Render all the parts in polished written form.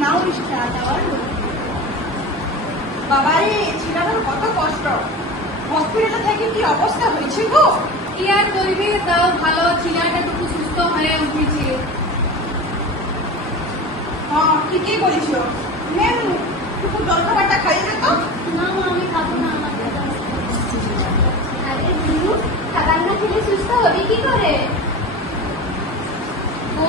নাও মিষ্টি যাওয়ার বাবারে ছেলেটার কত কষ্ট, হসপিটালে থেকে কি অবস্থা হয়েছে গো। কি আর করবি, তাও ভালো ছেলেটা একটু সুস্থ হয়ে উঠেছে। হ্যাঁ ঠিকই বলিস, ম্যাম একটু জল খাবারটা খাইয়ে দে তো। না মা, আমি খাবো না। আরে দিনু, খাবার না খেলে সুস্থ হবি কি করে?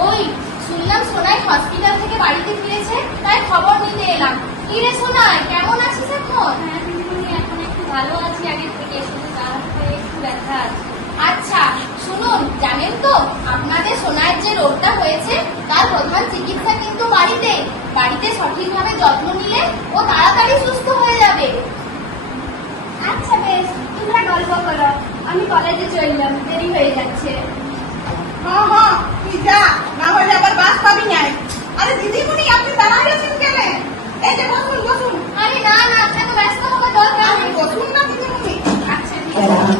ওই শুনলাম সোনাই হসপিটাল থেকে বাড়িতে ফিরেছে, তাই খবর নিতে এলাম। কি রে সোনাই, কেমন আছিস এখন? হ্যাঁ দিদিমণি, এখন একটু ভালো আছি আগের থেকে, শুধু গা হাতে একটু ব্যথা আছে। আচ্ছা শুনুন, জানেন তো আপনাদের সোনাইয়ের যে রোগটা হয়েছে তার প্রধান চিকিৎসা কিন্তু বাড়িতে। বাড়িতে সঠিকভাবে যত্ন নিলে ও তাড়াতাড়ি সুস্থ হয়ে যাবে। আচ্ছা বেশ, তোমরা গল্প করো, আমি কলেজে চললাম, দেরি হয়ে যাচ্ছে। হ্যাঁ হ্যাঁ তুই যা, না হলে আবার বাস পাবি নাই। আরে দিদিমণি আপনি দাঁড়াই আছেন কেন? এই যে বসুন বসুন। আরে না না, আপনাকে ব্যস্ত হওয়ার দরকার আপনি নেই। বসুন না দিদিমণি। আচ্ছা ঠিক আছে।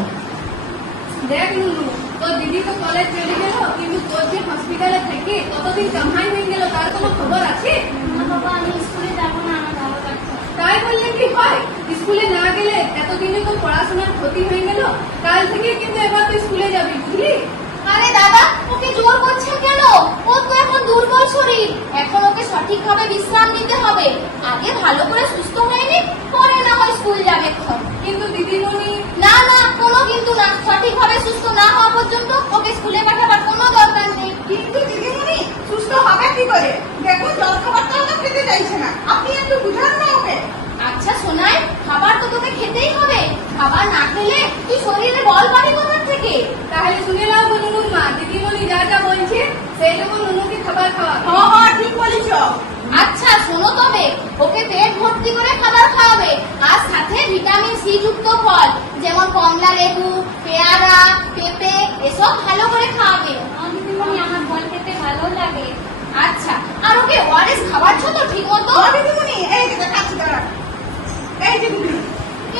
দেখ নুনু, তোর দিদি তো কলেজ চলে গেল, কিন্তু তোর যে হসপিটালে থেকে কতদিন কামাই হয়ে গেল তার কোনো খবর আছে? না বাবা, আমি স্কুলে যাবো না, আমার ভালো লাগছে। তাই বললে কি হয়? স্কুলে না গেলে এতদিনে তো পড়াশোনার ক্ষতি হয়ে গেল। কাল থেকে কিন্তু এবার তুই স্কুলে যাবি, বুঝলি? আরে দাদা, ওকে জোর করছেন কেন? ও তো এখন দুর্বল শরীর, এখন ওকে সঠিকভাবে বিশ্রাম নিতে হবে। আগে ভালো করে সুস্থ হয়ে নি, পরে না হয় স্কুল যাবে। কিন্তু দিদিমণি, না না, কোনো কিন্তু না। সঠিকভাবে সুস্থ না হওয়া পর্যন্ত ওকে স্কুলে পাঠাবার কোনো দরকার নেই। কিন্তু দিদিমণি সুস্থ হবে কি করে? দেখুন জল খাবারটাও তো খেতে চাইছে না, আপনি একটু বুঝান না ওকে। আচ্ছা সোনাই, খাবার তো তোকে খেতেই হবে। খাবার না খেলে তুই শরীরে বল পাবি কোথার থেকে? তাহলে শুনে নাও গো নুনুর মা, দিদিমণি যা যা বলছে সেইরকম নুনুকে খাবার খাওয়া। হ্যাঁ হ্যাঁ ঠিক বলিস। আচ্ছা শোনো, তবে ওকে পেট ভর্তি করে খাবার খাওয়াবে, আর সাথে ভিটামিন সি যুক্ত ফল যেমন কমলা লেবু, পেয়ারা, পেঁপে এসব ভালো করে খাওয়াবে। দিদিমণি, আমার বল খেতে ভালো লাগে। আচ্ছা, আর ওকে ওআরএস খাওয়াচ্ছ তো ঠিক মতো? দিদিমণি এই যে দেখাচ্ছি দাঁড়া। এই যে দিদিমণি,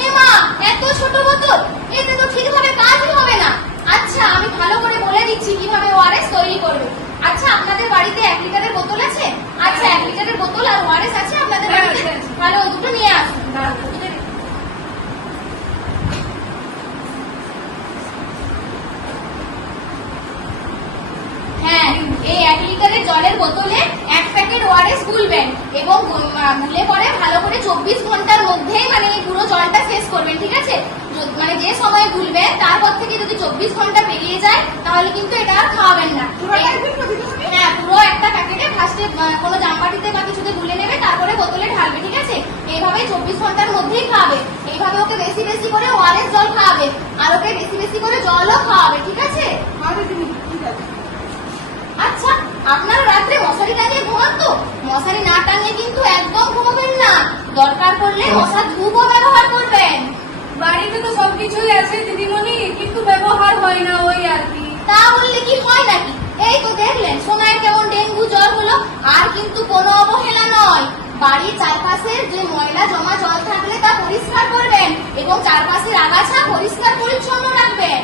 এ মা, এত ছোট বোতল, এতে তো ঠিকভাবে কাজই হবে না। আচ্ছা আমি ভালো করে বলে দিচ্ছি কিভাবে ওআরএস তৈরি করবে। আচ্ছা আপনাদের বাড়িতে 1 লিটারের বোতল আছে? আচ্ছা 1 লিটারের বোতল আর ওআরএস আছে আপনাদের হ্যাঁ, বাড়িতে? আছে। ভালো, দুটো নিয়ে আসুন। হ্যাঁ, এই 1 লিটারের জলের বোতলে 1 প্যাকেট ওআরএস গুলবেন এবং গুলে পরে ভালো করে 24 ঘন্টার মধ্যেই মানে এই পুরো জলটা শেষ করবেন, ঠিক আছে? মানে যে সময় গুলবেন তারপর থেকে যদি 24 ঘন্টা পেরিয়ে যায় তাহলে কিন্তু এটা আর খাওয়াবেন না। পুরোটাই দেখবো দিদিমণি। হ্যাঁ, পুরো একটা প্যাকেটে ফার্স্টে কোনো জামবাটিতে বা কিছুতে গুলে নেবে, তারপরে বোতলে ঢালবে, ঠিক আছে? এইভাবে 24 ঘন্টার মধ্যেই খাওয়াবে। এইভাবে ওকে বেশি বেশি করে ওআরএস জল খাওয়াবে, আর ওকে বেশি বেশি করে জলও খাওয়াবে, ঠিক আছে? হ্যাঁ দিদিমণি ঠিক আছে। আচ্ছা আপনারা রাত্রে মশারি টাঙিয়ে ঘুমান তো? মশারি না টাঙিয়ে কিন্তু একদম ঘুমাবেন না। দরকার পড়লে মশার ধূপও ব্যবহার করবেন। বাড়িতে তো সবকিছুই আছে দিদিমণি, কিন্তু ব্যবহার হয় না, ওই আর কি। তা বললে কি হয় নাকি? এই তো দেখলেন সোনায় কেমন ডেঙ্গু জ্বর হলো। আর কিন্তু কোনো অবহেলা নয়, বাড়ির চারপাশে যে ময়লা জমা জল থাকলে তা পরিষ্কার করবেন এবং চারপাশের আগাছা পরিষ্কার পরিচ্ছন্ন রাখবেন।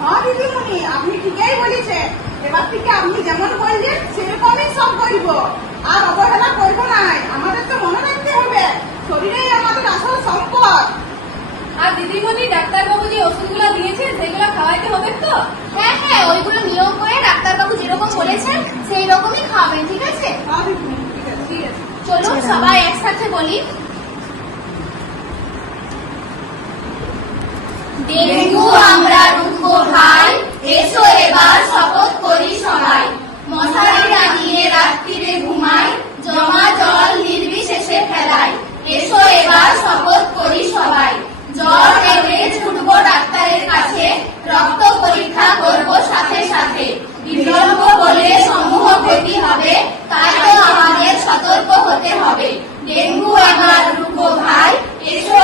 হ্যাঁ দিদিমণি আপনি ঠিকই বলেছেন, এবার থেকে আপনি যেমন বললেন সেরকমই সব করব, আর অবহেলা করব না। আমাদের তো মনে রাখতে হবে শরীরেই আমাদের আসল সম্পদ। আর দিদিমণি, ডাক্তারবাবু যে ওষুধগুলো দিয়েছে সেগুলো খাওয়াইতে হবে তো? হ্যাঁ হ্যাঁ, ওইগুলো নিয়ম করে ডাক্তারবাবু যেরকম বলেছেন সেই রকমই খাবেন, ঠিক আছে? হ্যাঁ দিদিমণি ঠিক আছে। ঠিক আছে। চলুন সবাই একসাথে বলি, ডেঙ্গু আমরা রুখবো ভাই, এসো এবার শপথ করি সবাই। মশারি টাঙিয়ে রাত্রিরে ঘুমাই, জমা জল নির্বিশেষে ফেলাই। এসো এবার শপথ করি সবাই, জ্বর এলে ছুটবো ডাক্তারের কাছে, রক্ত পরীক্ষা করবো সাথে সাথে। বিলম্ব বলে সমূহ ক্ষতি হবে, তাই তো আমাদের সতর্ক হতে হবে। ডেঙ্গু আমরা রুখবো ভাই, এসো